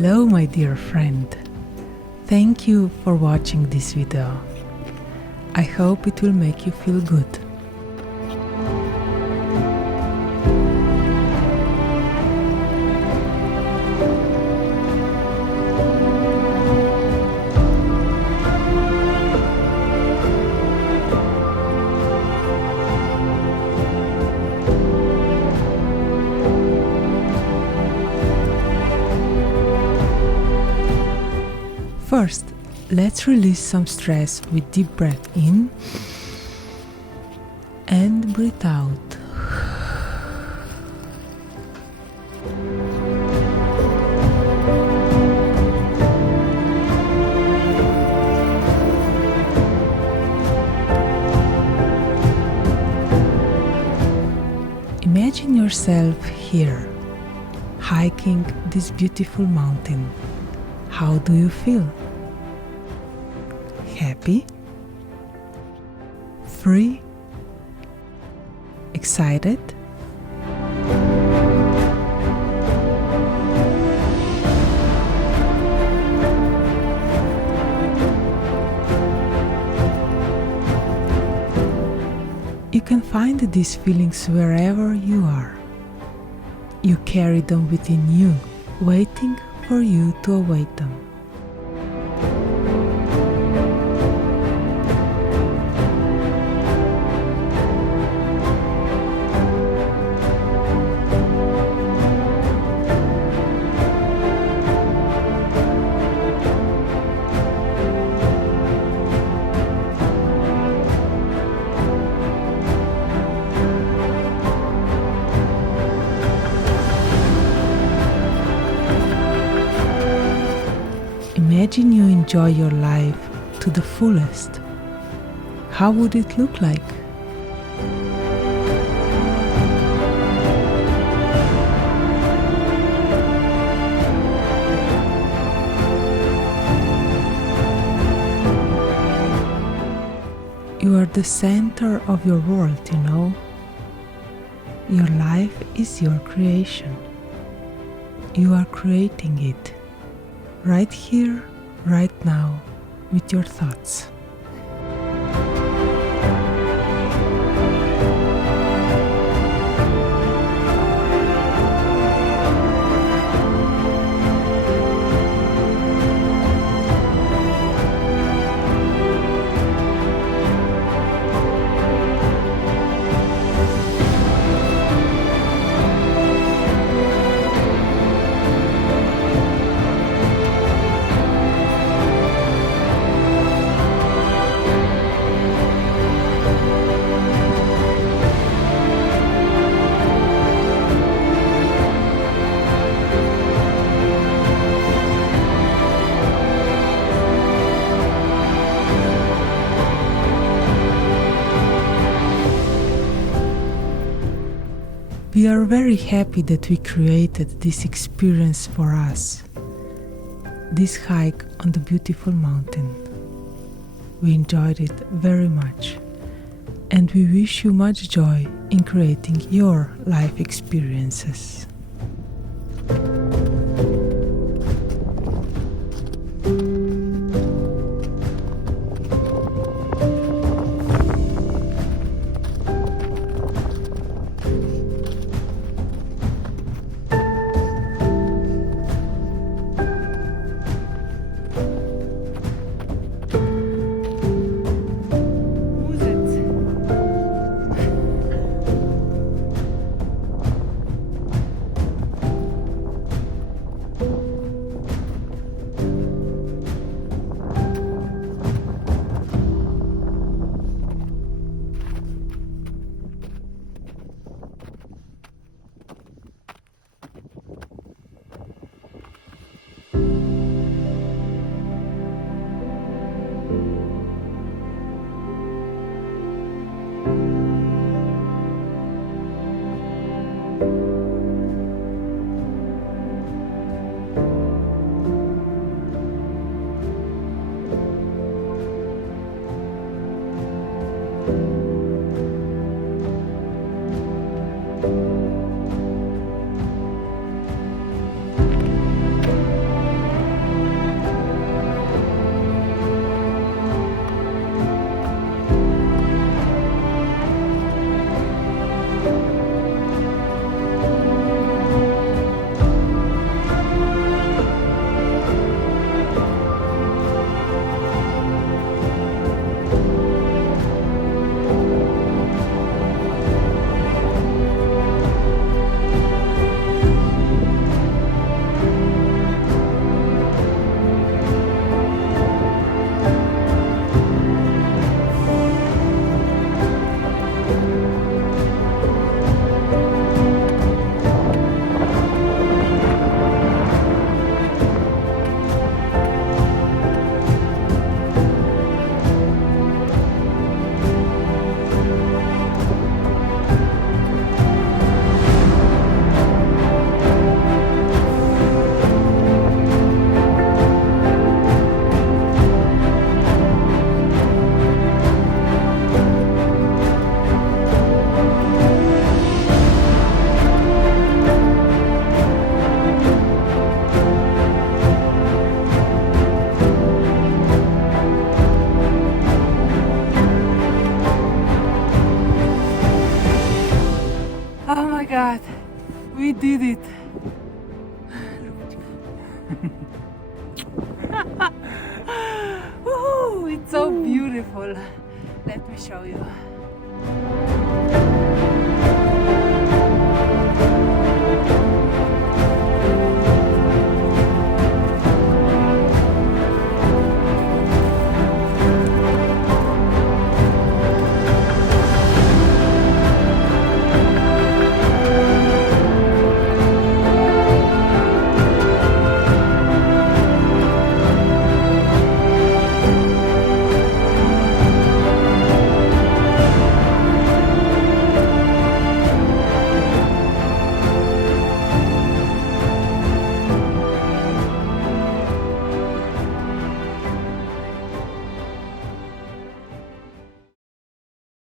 Hello, my dear friend. Thank you for watching this video. I hope it will make you feel good. First, let's release some stress with deep breath in and breathe out. Imagine yourself here, hiking this beautiful mountain. How do you feel? Happy? Free? Excited? You can find these feelings wherever you are. You carry them within you, waiting for you to await them. Imagine you enjoy your life to the fullest. How would it look like? You are the center of your world, you know. Your life is your creation. You are creating it. Right here, right now, with your thoughts. We are very happy that we created this experience for us, this hike on the beautiful mountain. We enjoyed it very much, and we wish you much joy in creating your life experiences. did it! Woohoo, it's so beautiful. Let me show you.